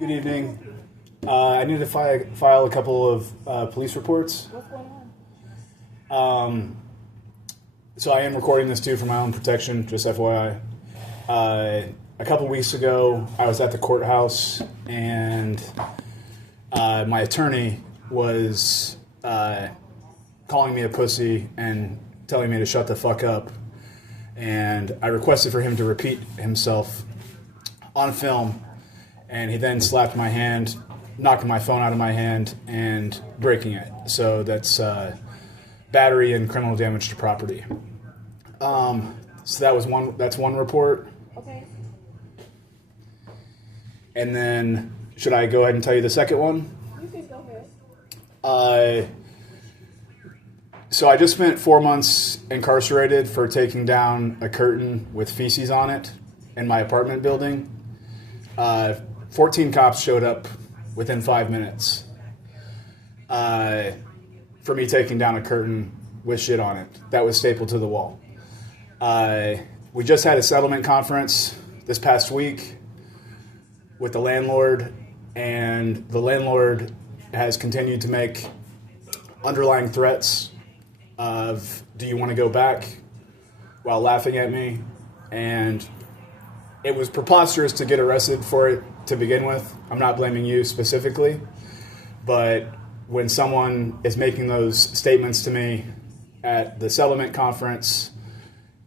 Good evening. I need to file a couple of police reports. What's going on? So I am recording this too for my own protection, just FYI. A couple weeks ago, I was at the courthouse and my attorney was calling me a pussy and telling me to shut the fuck up. And I requested for him to repeat himself on film, and he then slapped my hand, knocking my phone out of my hand and breaking it. So that's battery and criminal damage to property. So that's one report. Okay. And then should I go ahead and tell you the second one? You can go ahead. So I just spent 4 months incarcerated for taking down a curtain with feces on it in my apartment building. 14 cops showed up within 5 minutes for me taking down a curtain with shit on it that was stapled to the wall. We just had a settlement conference this past week with the landlord, and the landlord has continued to make underlying threats of, do you want to go back, while laughing at me. And it was preposterous to get arrested for it to begin with. I'm not blaming you specifically, but when someone is making those statements to me at the settlement conference,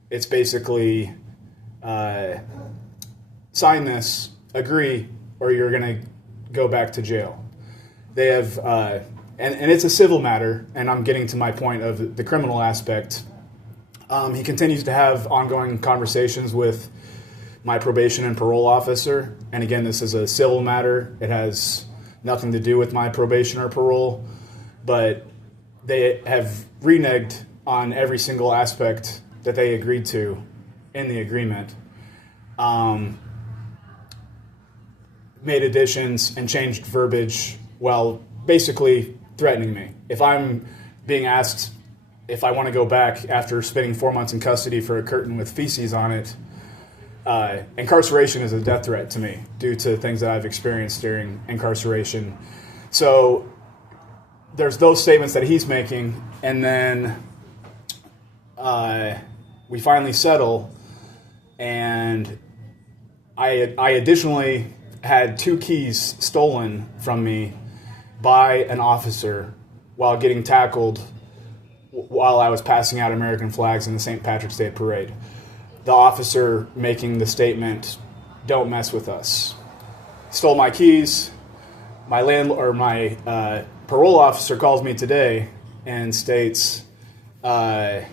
it's basically sign this, agree, or you're going to go back to jail. They have, and it's a civil matter, and I'm getting to my point of the criminal aspect. He continues to have ongoing conversations with my probation and parole officer. And again, this is a civil matter. It has nothing to do with my probation or parole, but they have reneged on every single aspect that they agreed to in the agreement. Made additions and changed verbiage while basically threatening me. If I'm being asked if I want to go back after spending 4 months in custody for a curtain with feces on it, incarceration is a death threat to me due to things that I've experienced during incarceration. So there's those statements that he's making, and then we finally settle, and I additionally had 2 keys stolen from me by an officer while getting tackled while I was passing out American flags in the St. Patrick's Day parade. The officer making the statement, "Don't mess with us." Stole my keys. My parole officer calls me today and states, if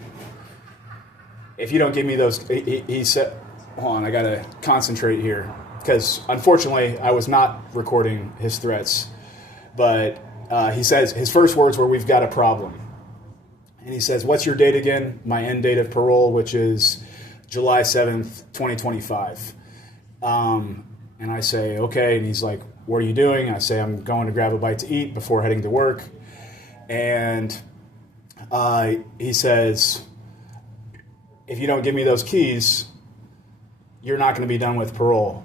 you don't give me those, he said, hold on, I gotta concentrate here, because unfortunately I was not recording his threats, but he says, his first words were, "We've got a problem." And he says, "What's your date again?" My end date of parole, which is July 7th, 2025. And I say, okay. And he's like, "What are you doing?" I say, "I'm going to grab a bite to eat before heading to work." And he says, "If you don't give me those keys, you're not going to be done with parole."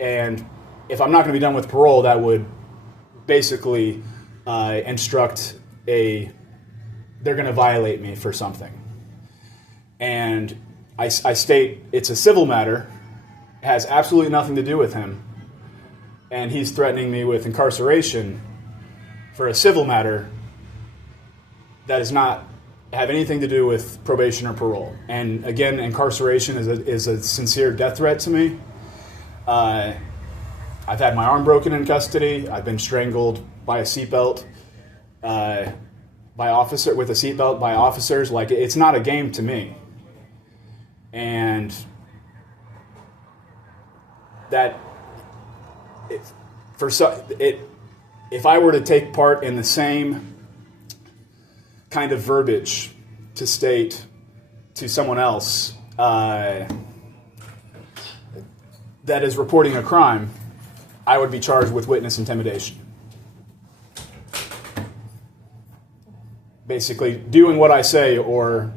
And if I'm not going to be done with parole, that would basically instruct they're going to violate me for something. And I state it's a civil matter, it has absolutely nothing to do with him, and he's threatening me with incarceration for a civil matter that does not have anything to do with probation or parole. And again, incarceration is a sincere death threat to me. I've had my arm broken in custody. I've been strangled by a seatbelt by officers. Like, it's not a game to me. And that if I were to take part in the same kind of verbiage to state to someone else that is reporting a crime, I would be charged with witness intimidation. Basically, doing what I say or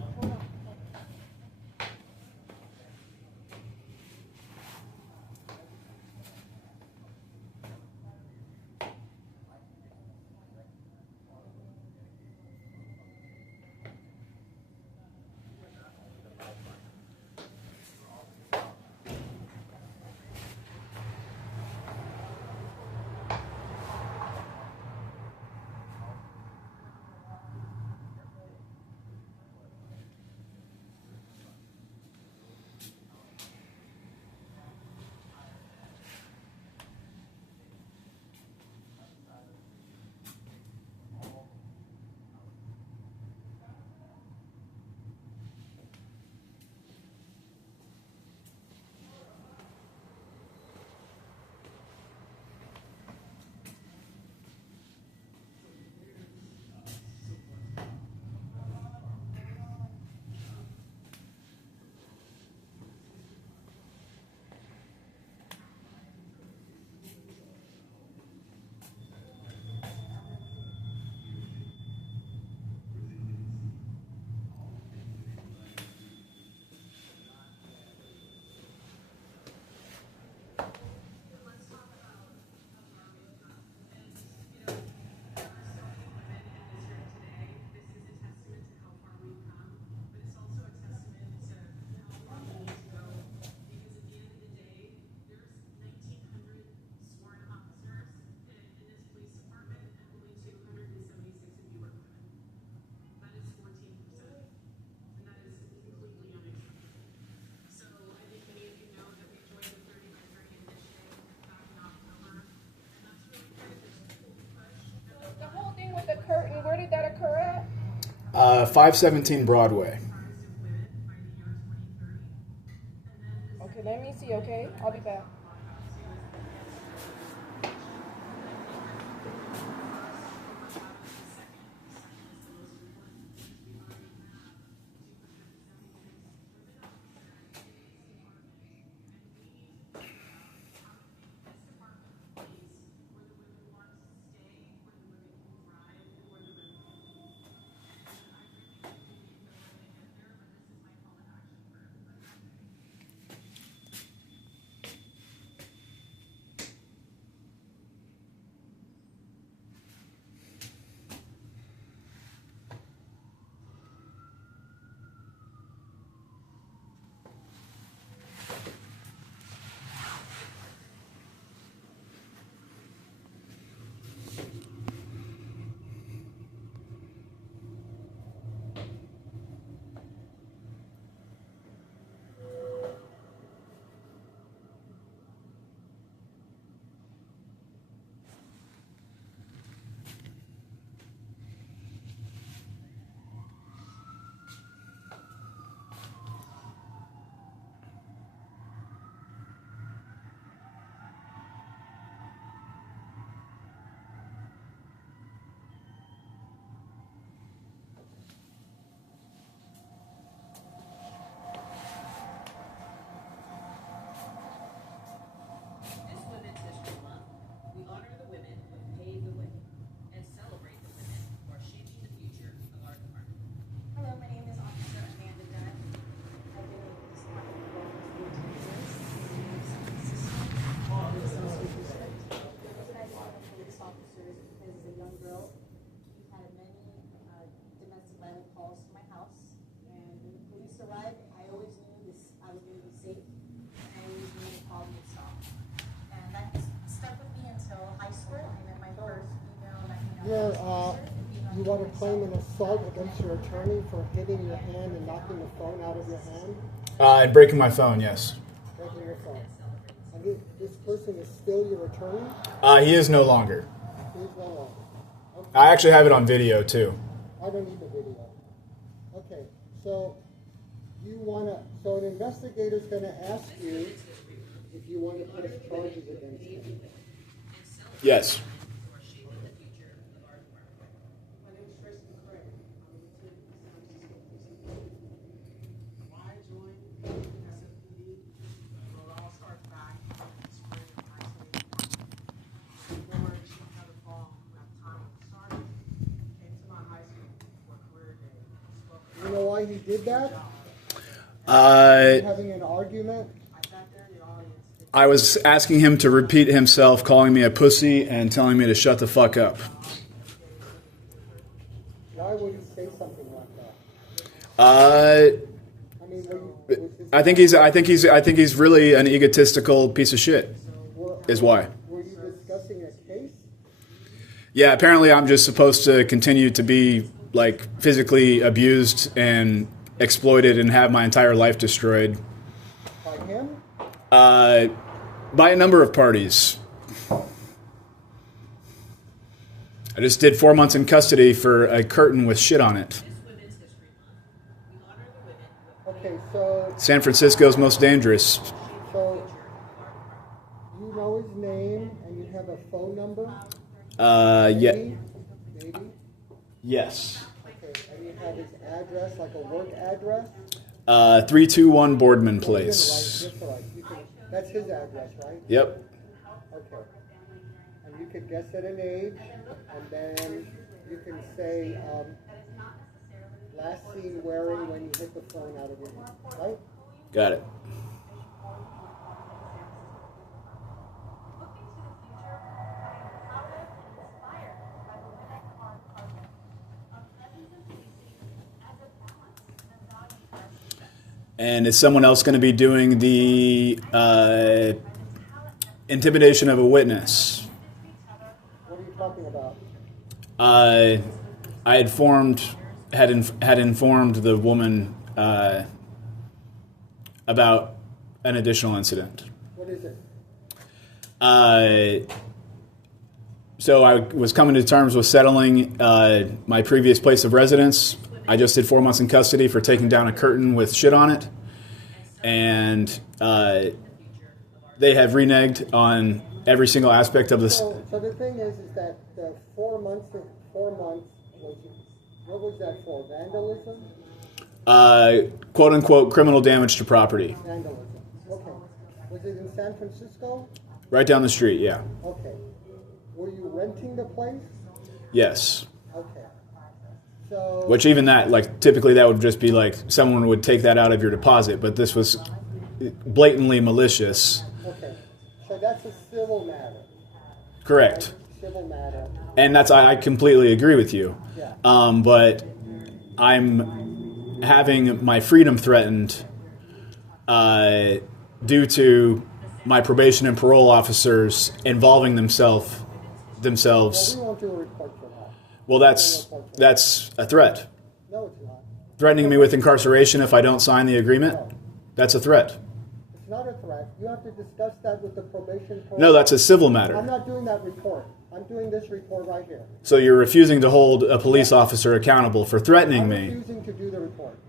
517 Broadway. Okay, let me see, okay? I'll be back. You want to claim an assault against your attorney for hitting your hand and knocking the phone out of your hand? And breaking my phone, yes. Breaking your phone. And this person is still your attorney? He is no longer. He's no longer. Okay. I actually have it on video, too. I don't need the video. Okay, so so an investigator's going to ask you if you want to press charges against him. Yes. You know why he did that? Having an argument? I was asking him to repeat himself, calling me a pussy and telling me to shut the fuck up. Why would he say something like that? I think he's really an egotistical piece of shit. Is why. Were you discussing a case? Yeah, apparently I'm just supposed to continue to be like physically abused and exploited and have my entire life destroyed. By him? By a number of parties. I just did 4 months in custody for a curtain with shit on it. Okay, so... San Francisco's most dangerous. So, you know his name and you have a phone number? Yeah. Maybe? Yes. Okay, and you have his address, like a work address? 321 Boardman Place. That's his address, right? Yep. Okay. And you could guess at an age, and then you can say, last seen wearing when you hit the phone out of your hand, right? Got it. And is someone else going to be doing the intimidation of a witness? What are you talking about? I had informed the woman about an additional incident. What is it? So I was coming to terms with settling my previous place of residence, I just did 4 months in custody for taking down a curtain with shit on it. And they have reneged on every single aspect of this. So the thing is that the 4 months, what was that for? Vandalism? Quote unquote criminal damage to property. Vandalism. Okay. Was it in San Francisco? Right down the street, yeah. Okay. Were you renting the place? Yes. Okay. So. Which even that, like, typically that would just be like someone would take that out of your deposit, but this was blatantly malicious. Okay. So that's a civil matter. Correct. Civil matter. And I completely agree with you. Yeah. But I'm having my freedom threatened due to my probation and parole officers involving themselves. Well, we won't do a report for that. Well, that's a threat. No, it's not. Threatening me with incarceration if I don't sign the agreement, that's a threat. It's not a threat. You have to discuss that with the probation. No, that's a civil I'm matter. not doing that report. I'm doing this report right here. So you're refusing to hold a police officer accountable for threatening I'm me. refusing to do the report.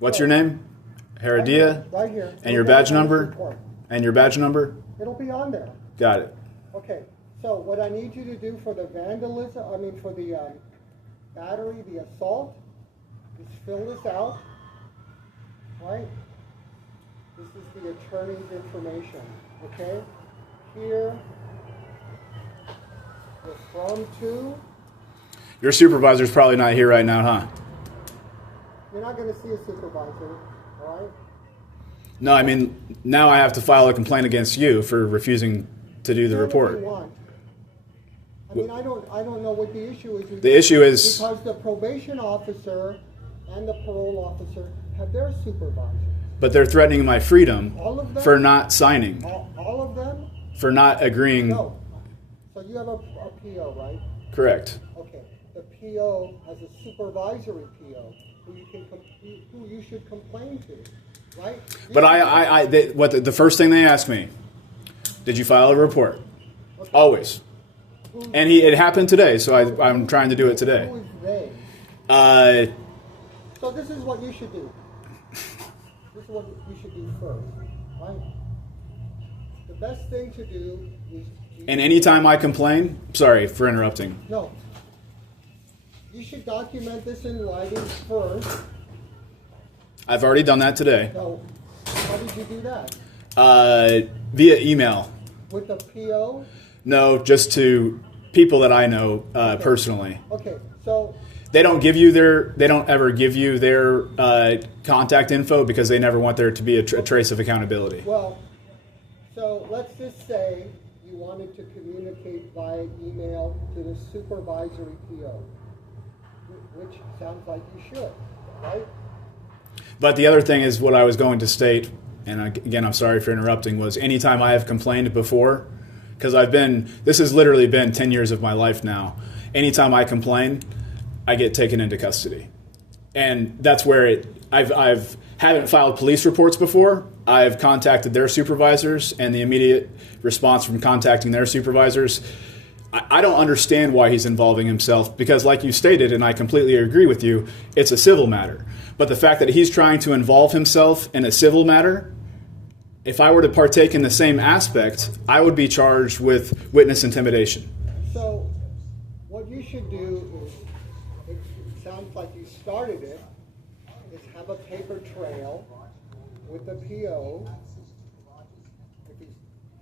What's your name? Heredia? Right here. And your badge number? Report. And your badge number? It'll be on there. Got it. Okay. So what I need you to do for the vandalism, for the battery, the assault, is fill this out. Right? This is the attorney's information. Okay? Here. The from to. Your supervisor's probably not here right now, huh? You're not going to see a supervisor, all right? No, I mean, now I have to file a complaint against you for refusing to do the report. If you want. I mean, I don't know what the issue is. The issue is because the probation officer and the parole officer have their supervisors. But they're threatening my freedom All of them? for not signing, All of them? for not agreeing. No. So you have a PO, right? Correct. Okay. The PO has a supervisory PO who you should complain to, right? But the first thing they asked me, did you file a report? Okay. Always. And it happened today, so I'm trying to do it today. Who is they? So this is what you should do. This is what you should do first, right? The best thing to do is... And anytime I complain, sorry for interrupting. No. You should document this in writing first. I've already done that today. No. How did you do that? Via email. With the PO? No, just to people that I know personally. Okay, so... They don't ever give you their contact info because they never want there to be a trace of accountability. Well, so let's just say you wanted to communicate via email to the supervisory PO, which sounds like you should, right? But the other thing is what I was going to state, and again, I'm sorry for interrupting, was anytime I have complained before, because this has literally been 10 years of my life now, anytime I complain, I get taken into custody. And that's where I've haven't filed police reports before. I've contacted their supervisors, and the immediate response from contacting their supervisors, I don't understand why he's involving himself, because like you stated, and I completely agree with you, it's a civil matter. But the fact that he's trying to involve himself in a civil matter, if I were to partake in the same aspect, I would be charged with witness intimidation. So what you should do is, it sounds like you started it, is have a paper trail with the PO.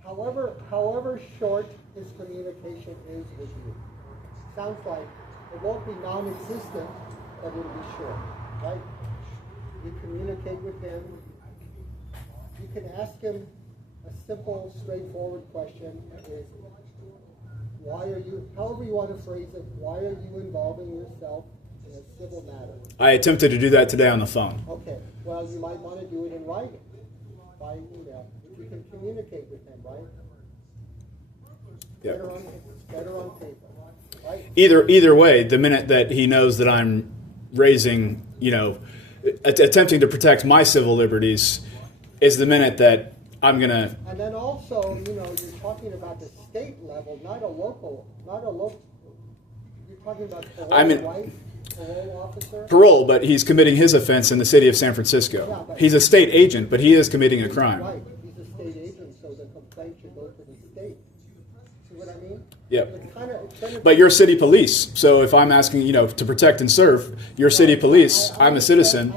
However short his communication is with you. Sounds like it won't be non-existent, but it'll be short, right? You communicate with him. You can ask him a simple, straightforward question. Is why are you, however you want to phrase it, why are you involving yourself in a civil matter? I attempted to do that today on the phone. Okay, well, you might want to do it in writing, by email. If you can communicate with him, right? Yeah. Better on paper, right? Either way, the minute that he knows that I'm raising, attempting to protect my civil liberties, is the minute that I'm gonna. And then also, you're talking about the state level, not a local. You're talking about parole, I'm in right? Parole officer? parole, but he's committing his offense in the city of San Francisco. He's a state agent, but he is committing a crime. Right, he's a state agent, so the complaint should go to the state. See what I mean? Yep. It's kind of, But you're city police, so if I'm asking, to protect and serve, you're city police. I'm a citizen.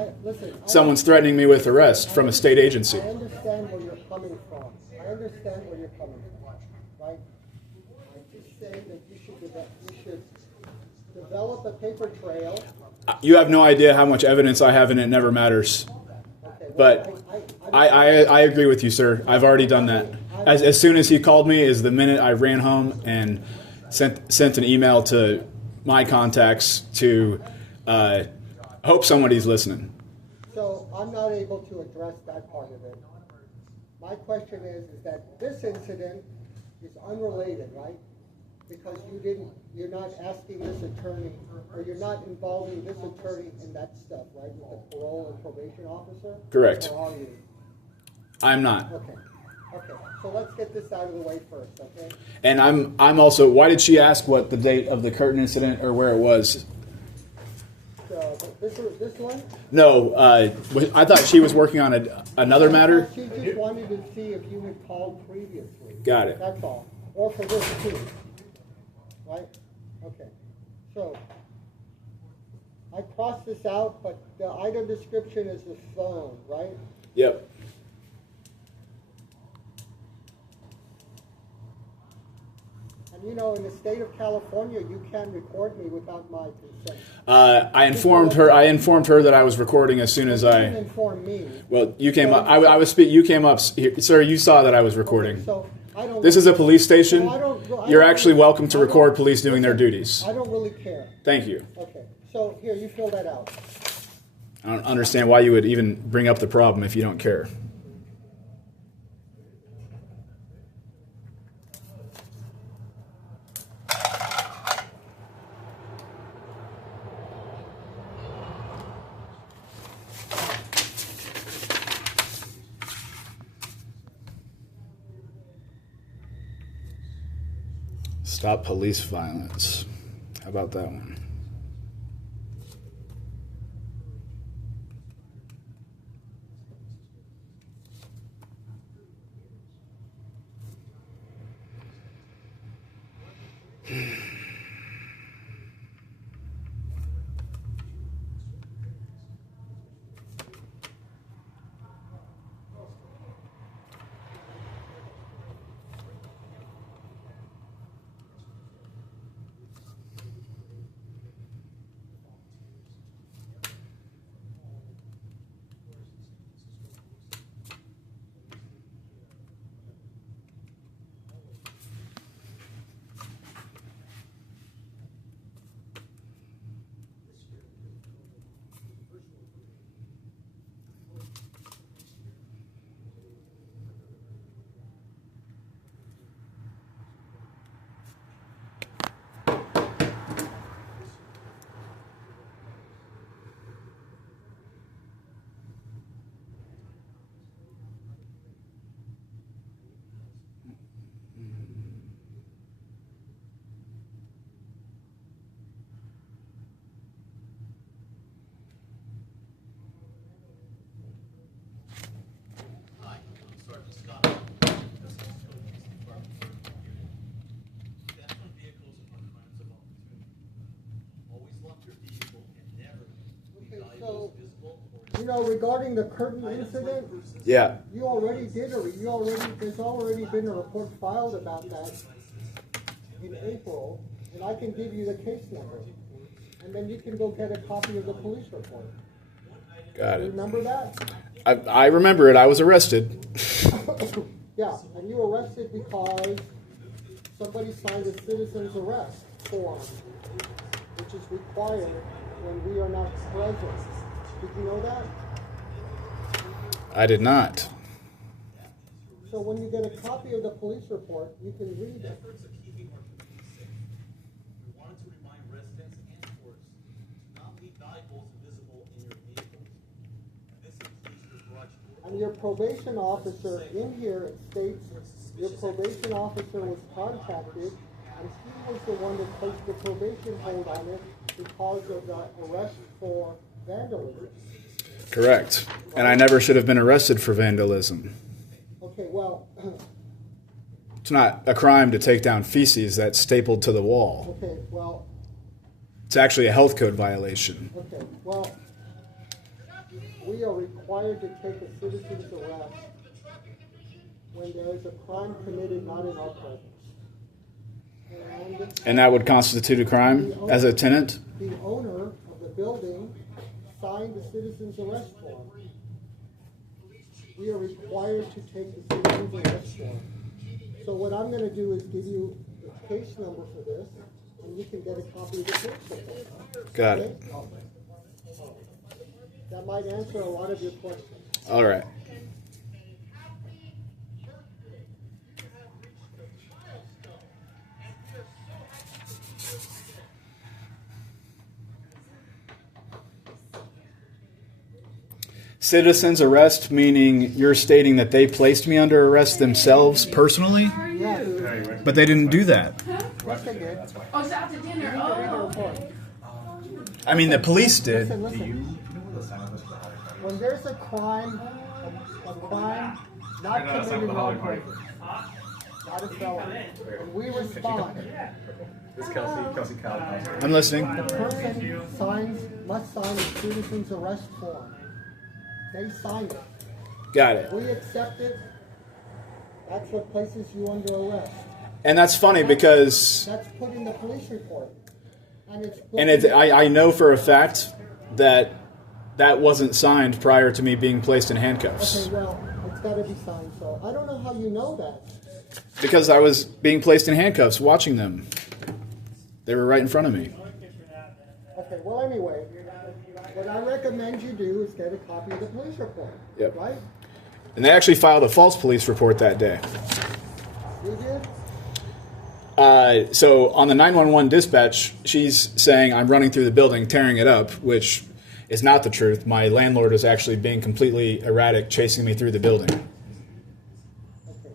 Someone's threatening me with arrest from a state agency. I understand where you're coming from. I understand where you're coming from, right? I just say that you should develop a paper trail. You have no idea how much evidence I have, and it never matters. Okay, But I agree with you, sir. I've already done that. As soon as he called me is the minute I ran home and sent an email to my contacts to hope somebody's listening. So I'm not able to address that part of it. My question is that this incident is unrelated, right? Because you're not asking this attorney, or you're not involving this attorney in that stuff, right? With the parole and probation officer? Correct. Or are you? I'm not. Okay. Okay. So let's get this out of the way first, okay? And I'm also. Why did she ask what the date of the curtain incident or where it was? This one? No, I thought she was working on another matter. She just wanted to see if you had called previously. Got it. That's all. Or for this too. Right? Okay. So, I crossed this out, but the item description is the phone, right? Yep. And in the state of California, you can't record me without my consent. I informed her that I was recording as soon as You I. didn't inform me. Well, you came up. I was speak. You came up, sir. You saw that I was recording. So I don't. This is a police station. I You're don't- actually welcome to I don't- record police doing their duties. I don't really care. Thank you. Okay. So here, you fill that out. I don't understand why you would even bring up the problem if you don't care. Stop police violence. How about that one? So, regarding the curtain incident, Yeah. there's already been a report filed about that in April, and I can give you the case number, and then you can go get a copy of the police report. Got it. Remember that? I remember it. I was arrested. Yeah, and you were arrested because somebody signed a citizen's arrest form, which is required when we are not present. Did you know that? I did not. So when you get a copy of the police report, you can read it. We wanted to remind residents and tourists to not leave valuables visible in your vehicles. This includes your garage door. And your probation officer in here, it states your probation officer was contacted and he was the one that placed the probation hold on it because of the arrest for vandalism. Correct. And I never should have been arrested for vandalism. Okay, well, It's not a crime to take down feces that's stapled to the wall. okay, well, It's actually a health code violation. okay, well, we are required to take a citizen's arrest when there is a crime committed not in our presence. And that would constitute a crime as a tenant? The owner of the building signed the citizen's arrest form. We are required to take the citizen's arrest form. So what I'm going to do is give you the case number for this, and you can get a copy of the case report. Got it. That might answer a lot of your questions. All right. Citizen's arrest, meaning you're stating that they placed me under arrest themselves personally? Yes. But they didn't do that. Yes, they did. Oh, it's after dinner. Read the Oh. report. I mean, the police did. Listen. When there's a crime not committed in our presence, not a felony, and we respond, This Kelsey Cow. I'm listening. the person must sign a citizen's arrest form. They sign it. Got it. We accept it. That's what places you under arrest. And that's funny because, That's put in the police report. I know for a fact that that wasn't signed prior to me being placed in handcuffs. Okay, well, it's got to be signed, so I don't know how you know that. Because I was being placed in handcuffs watching them. They were right in front of me. Okay, well, anyway, what I recommend you do is get a copy of the police report. Yep. Right? And they actually filed a false police report that day. You did? So on the 911 dispatch, she's saying I'm running through the building, tearing it up, which is not the truth. My landlord is actually being completely erratic, chasing me through the building. Okay.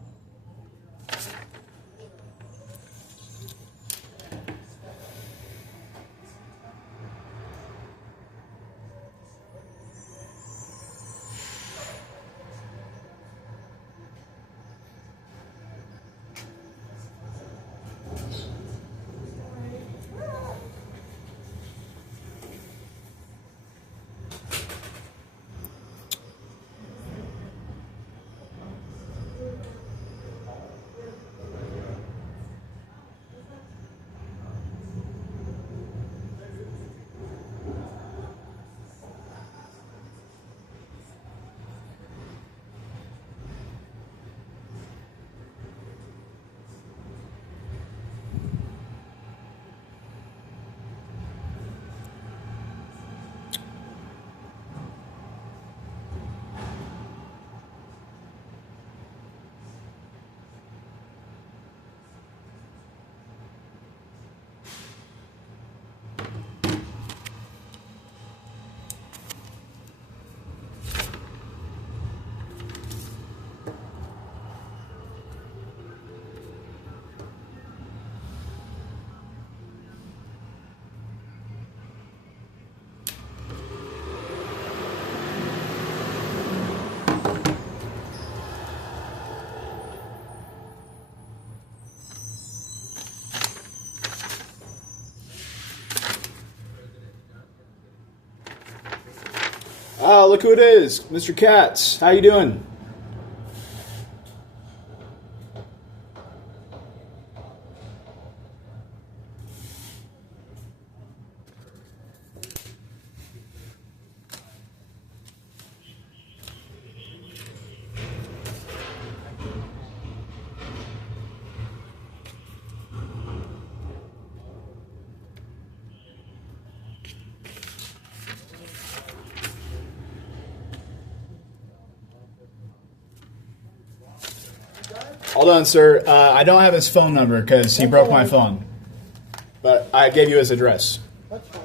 Oh, look who it is, Mr. Katz. How you doing? Hold on, sir. I don't have his phone number because he broke my phone. But I gave you his address. That's fine.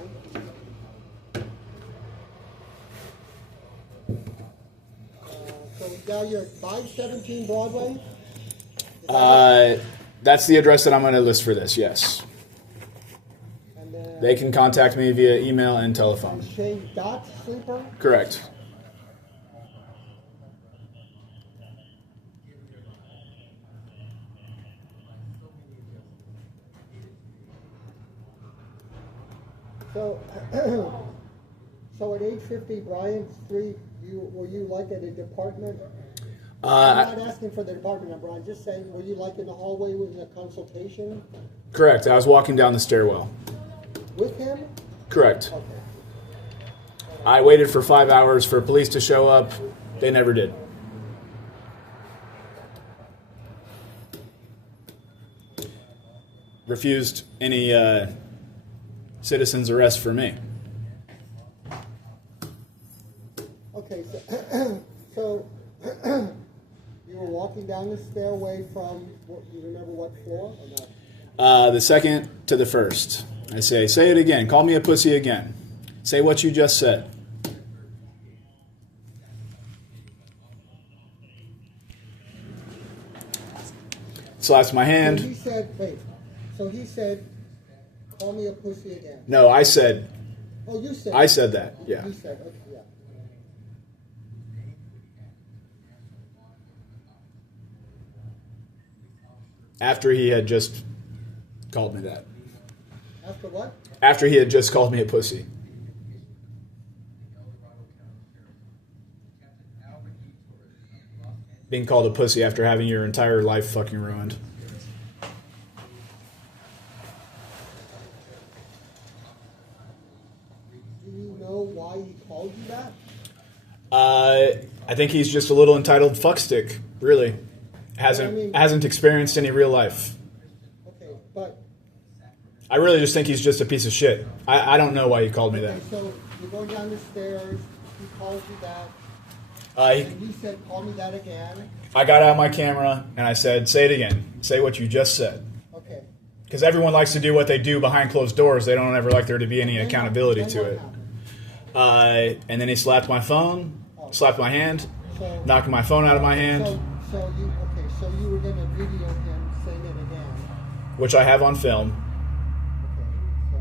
So now you're at 517 Broadway? That's the address that I'm going to list for this, yes. And then They can contact me via email and telephone. Shane Dot Sleeper. Correct. So, so at 850 Bryant Street, were you like at a department? I'm not asking for the department number. I'm just saying, were you like in the hallway with a consultation Correct. I was walking down the stairwell. with him? Correct. Okay. I waited for 5 hours for police to show up. They never did. Refused any citizen's arrest for me. Okay. So, you were walking down the stairway from. You remember what floor or not? The second to the first. I say it again. Call me a pussy again. Say what you just said. Slaps my So hand. he said, wait. So he said, "Call me a pussy again." No, I said Oh, you said. I said that. Yeah. You said, okay, yeah. After he had just called me that. After what? After he had just called me a pussy. Being called a pussy after having your entire life fucking ruined. Do you know why he called you that? I think he's just a little entitled fuckstick, really. Hasn't experienced any real life. Okay, but I really just think he's just a piece of shit. I don't know why he called me that. okay, so you're going down the stairs. He calls you that, I and he said, "Call me that again." got out my camera and I said, say it again. Say what you just said. Okay. Because everyone likes to do what they do behind closed doors. They don't ever like there to be any Then accountability what to it. happened? And then he slapped my phone, slapped my hand, So, knocked my phone out of my hand, so you were going to video him saying it again. which I have on film. Okay. So,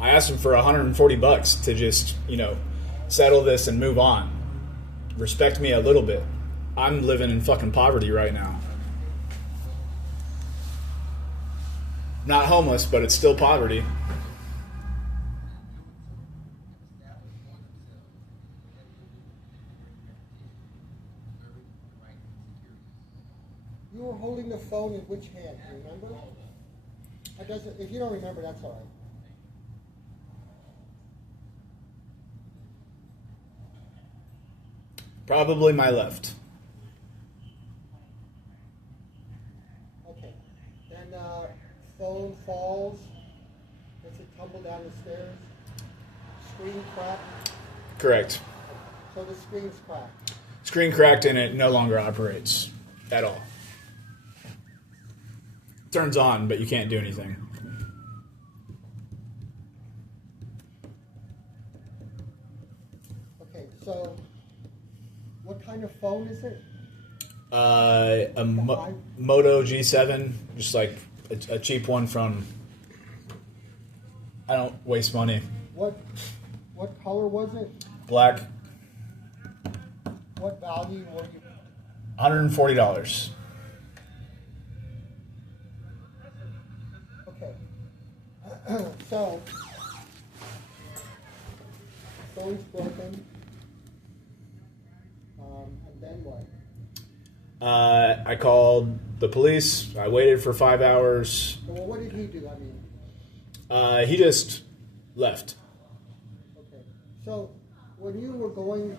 I asked him for $140 to just, settle this and move on. Respect me a little bit. I'm living in fucking poverty right now. Not homeless, but it's still poverty. you were holding the phone in which hand? Do you remember? If you don't remember, that's all right. Probably my left. Okay. Then phone falls. Does it tumble down the stairs? Screen cracked. Correct. So the screen's cracked. Screen cracked and it no longer operates at all. Turns on, but you can't do anything. Okay, so what kind of phone is it? Moto G7, just like a cheap one from. I don't waste money. What color was it? Black, What value were you? $140. Okay. So phone's broken. And then what? I called the police. I waited for 5 hours. Well, what did he do? I mean, He just left. okay. So when you were going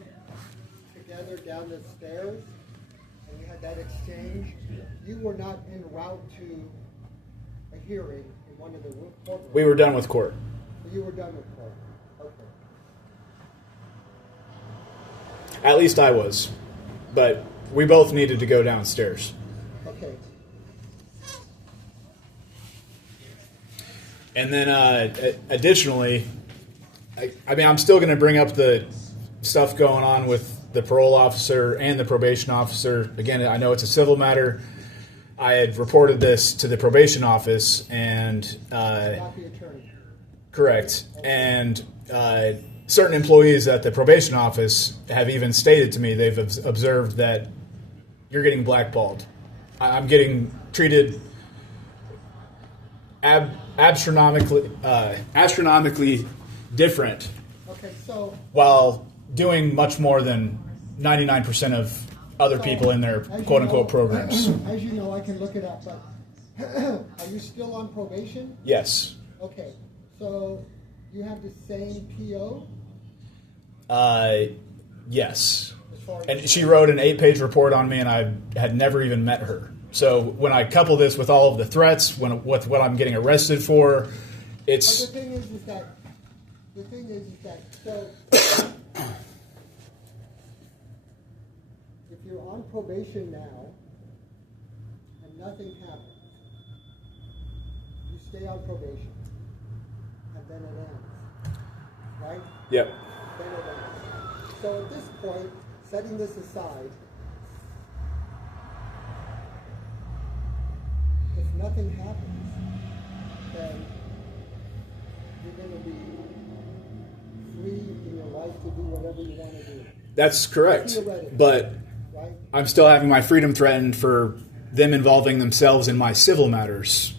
together down the stairs and you had that exchange, you were not en route to a hearing in one of the courtrooms. We were done with court. You were done with court. Okay. At least I was. But we both needed to go downstairs. Okay. And then additionally, I'm still going to bring up the stuff going on with the parole officer and the probation officer. Again, I know it's a civil matter. I had reported this to the probation office, and Not the attorney. correct. And certain employees at the probation office have even stated to me they've observed that you're getting blackballed. I'm getting treated astronomically different Okay, so while doing much more than 99% of other people in their as you quote-unquote know- programs. As you know, I can look it up, but are you still on probation? Yes. Okay, so you have the same PO Yes. as far as And she wrote an 8-page report on me, and I had never even met her. So when I couple this with all of the threats, with what I'm getting arrested for, But it's the thing is that so if you're on probation now and nothing happens, you stay on probation and then it ends, right? yep. Then it ends. So at this point, setting this aside, if nothing happens, then you're going to be free in your life to do whatever you want to do, That's correct. Theoretically. But right? I'm still having my freedom threatened for them involving themselves in my civil matters.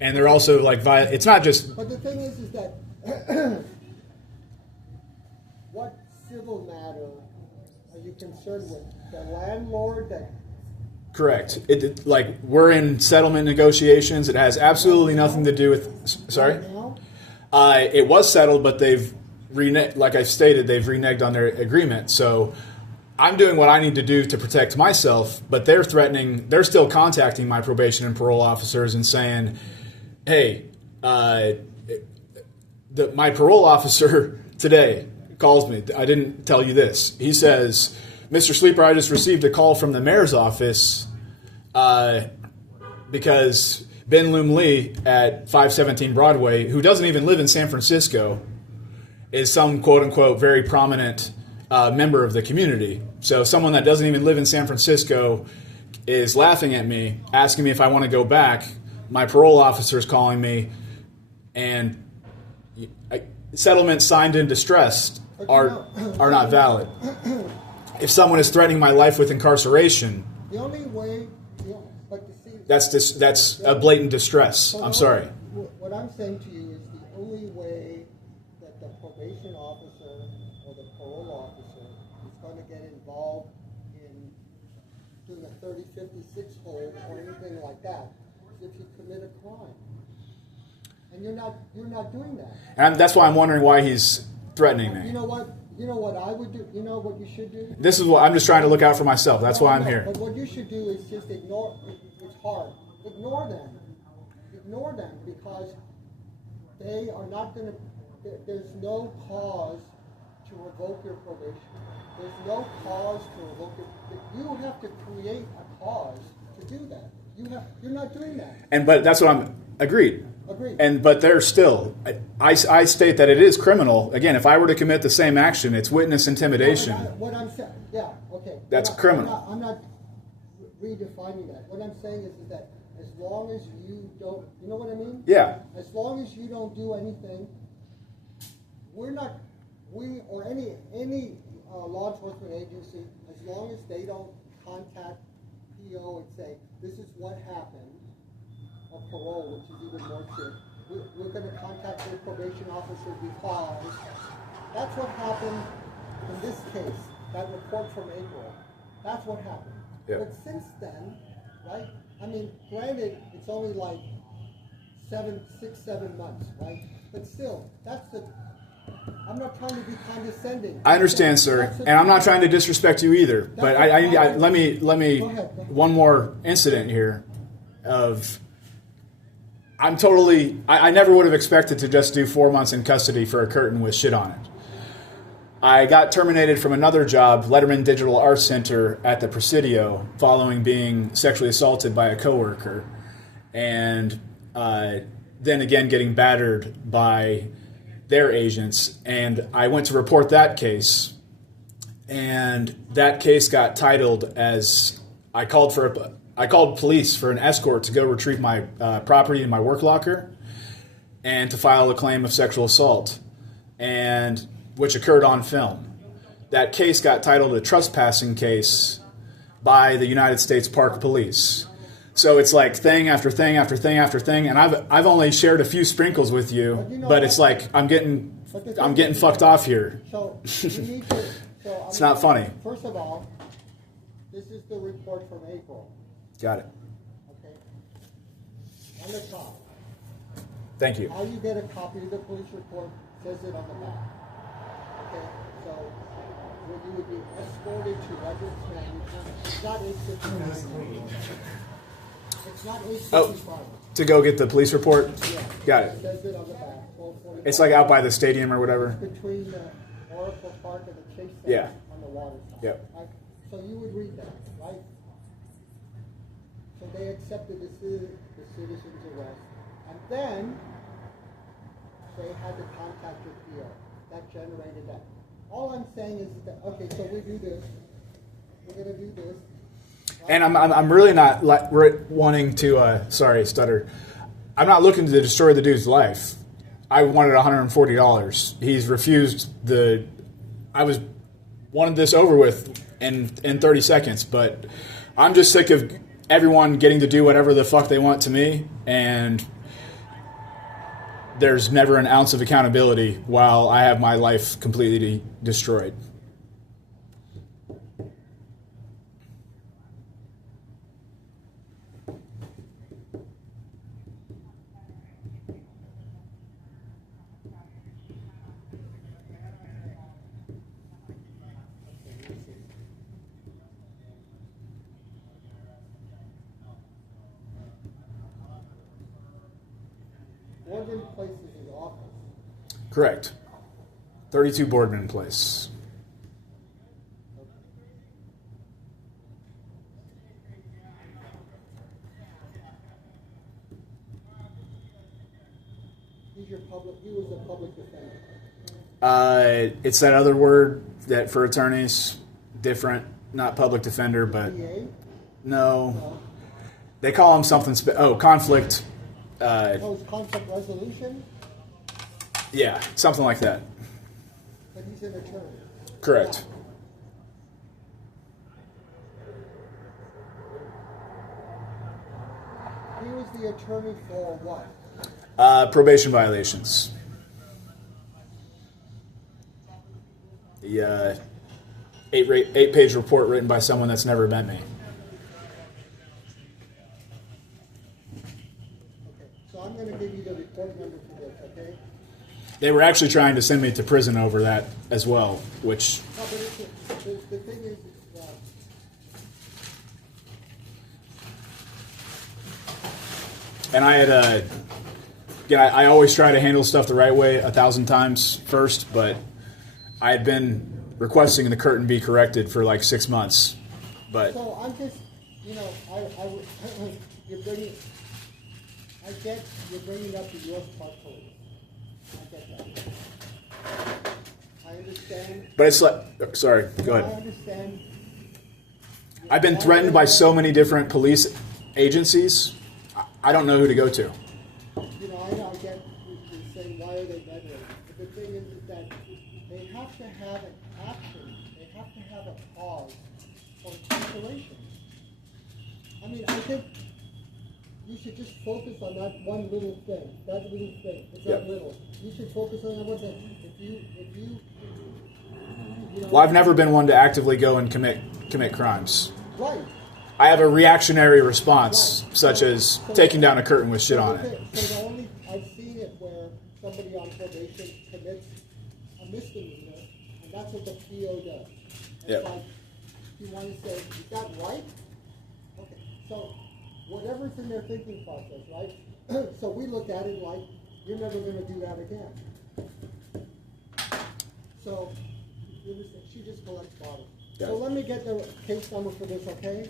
And they're also like, it's not just, But the thing is that what civil matter are you concerned with? The landlord that correct. Like, we're in settlement negotiations. It has absolutely nothing to do with, sorry? right now? It was settled, but they've like I've stated, they've reneged on their agreement. So I'm doing what I need to do to protect myself, but they're threatening, they're still contacting my probation and parole officers and saying, hey, my parole officer today calls me. I didn't tell you this. He says, Mr. Sleeper, I just received a call from the mayor's office because Ben Loom Lee at 517 Broadway, who doesn't even live in San Francisco, is some quote-unquote very prominent member of the community. So someone that doesn't even live in San Francisco is laughing at me, asking me if I want to go back. My parole officer is calling me, and settlements signed in distress are not valid. If someone is threatening my life with incarceration, The only way, but to see, that's a blatant distress. so I'm sorry. What I'm saying to you is the only way that the probation officer or the parole officer is going to get involved in doing a 30, 56 hold or anything like that is if you commit a crime. And you're not doing that. And that's why I'm wondering why he's threatening me. You know what? You know what I would do? You know what you should do? This is what I'm just trying to look out for myself. That's why I'm No, here. But what you should do is just ignore. It's hard. Ignore them. Ignore them because they are not going to. There's no cause to revoke your probation. There's no cause to revoke it. You have to create a cause to do that. You're not doing that. But that's what I'm agreed. Agreed. But they're still. I state that it is criminal. Again, if I were to commit the same action, it's witness intimidation. What I'm saying, yeah, okay. That's criminal. I'm not redefining that. What I'm saying is that as long as you don't, you know what I mean? Yeah. As long as you don't do anything, we or any law enforcement agency, as long as they don't contact PO and say, this is what happened, or parole, which is even more shit, we're going to contact your probation officer because that's what happened in this case, that report from April. That's what happened. Yeah. But since then, right, I mean, granted, it's only like 7 months, right? But still, I'm not trying to be condescending. I understand, sir, and I'm not trying to disrespect you either. But let me Go ahead. one more incident here of. I never would have expected to just do 4 months in custody for a curtain with shit on it. I got terminated from another job, Letterman Digital Arts Center at the Presidio, following being sexually assaulted by a coworker, and then again getting battered by their agents. And I went to report that case, and that case got titled as I called police for an escort to go retrieve my property in my work locker and to file a claim of sexual assault, and which occurred on film. That case got titled a trespassing case by the United States Park Police. So it's like thing after thing after thing after thing, and I've only shared a few sprinkles with you, but it's like I'm getting fucked off here. So you need to. So It's not funny. First of all, this is the report from April. Got it. Okay. On the top. Thank you. How you get a copy of the police report says it on the back. Okay. So when you would be escorted to residence management, it's not 865. It's not 865. To go get the police report? Yeah. Got It it. says it on the back. 1245. It's like out by the stadium or whatever. Between the Oracle Park and the Chase Center Yeah. on the water side. Yep. Right? So you would read that, right? So they accepted the citizen's arrest. And then they had to contact your PO. That generated that. All I'm saying is that, okay, so we do this. We're going to do this. Right? And I'm really not wanting to, sorry, stutter. I'm not looking to destroy the dude's life. I wanted $140. He's refused I wanted this over with in 30 seconds, but I'm just sick of everyone getting to do whatever the fuck they want to me, and there's never an ounce of accountability while I have my life completely destroyed. Boardman Place is his office. Correct. 32 Boardman Place. He was a public defender. It's that other word that for attorneys, different, not public defender, but PA? no. They call him something, conflict. Oh, it's conflict resolution? Yeah, something like that. But he's an attorney. Correct. He was the attorney for what? Probation violations. The 8-page report written by someone that's never met me. Okay, so I'm going to give you the report number for this, okay? They were actually trying to send me to prison over that as well, which No, but the thing is, and I had again, I always try to handle stuff the right way 1,000 times first, but I had been requesting the curtain be corrected for like 6 months. But so I'm just, you're bringing up the U.S. Park Police. I get that. I understand. but it's like, sorry, go I ahead. understand. I've been threatened by so many different police agencies. I don't know who to go to. I get you saying, why are they meddling? But the thing is that they have to have an action. They have to have a cause for cancellation. I mean, I think you should just focus on that one little thing. That little thing. It's Yep. that little. You should focus on that one thing. If you Well, I've never been one to actively go and commit crimes. right. I have a reactionary response, such as taking down a curtain with shit on it. So I've seen it where somebody on probation commits a misdemeanor, and that's what the PO does. It's Yep. like, you want to say, is that right? Okay, so whatever's in their thinking process, right? So we look at it like, you're never going to do that again. So, you understand, she just collects bottles. Yeah. So let me get the case number for this, okay?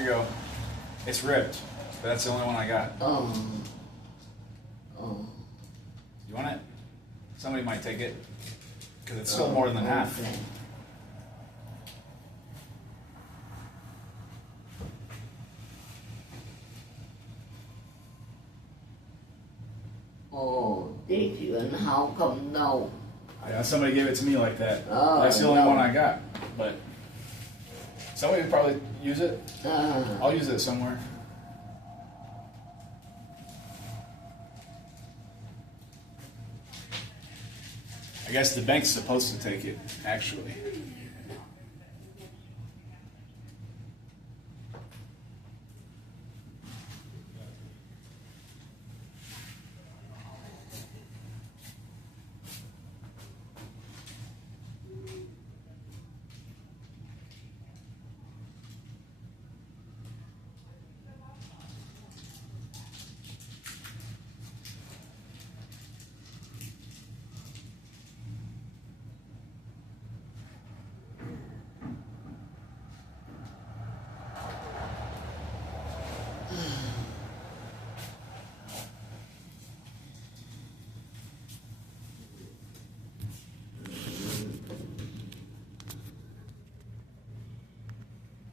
Here you go. It's ripped, but that's the only one I got. Oh. You want it? Somebody might take it because it's still more than half. Okay. Oh, did you? And how come no? Somebody gave it to me like that. Oh, That's the only no. one I got. But somebody would probably use it. I'll use it somewhere. I guess the bank's supposed to take it, actually.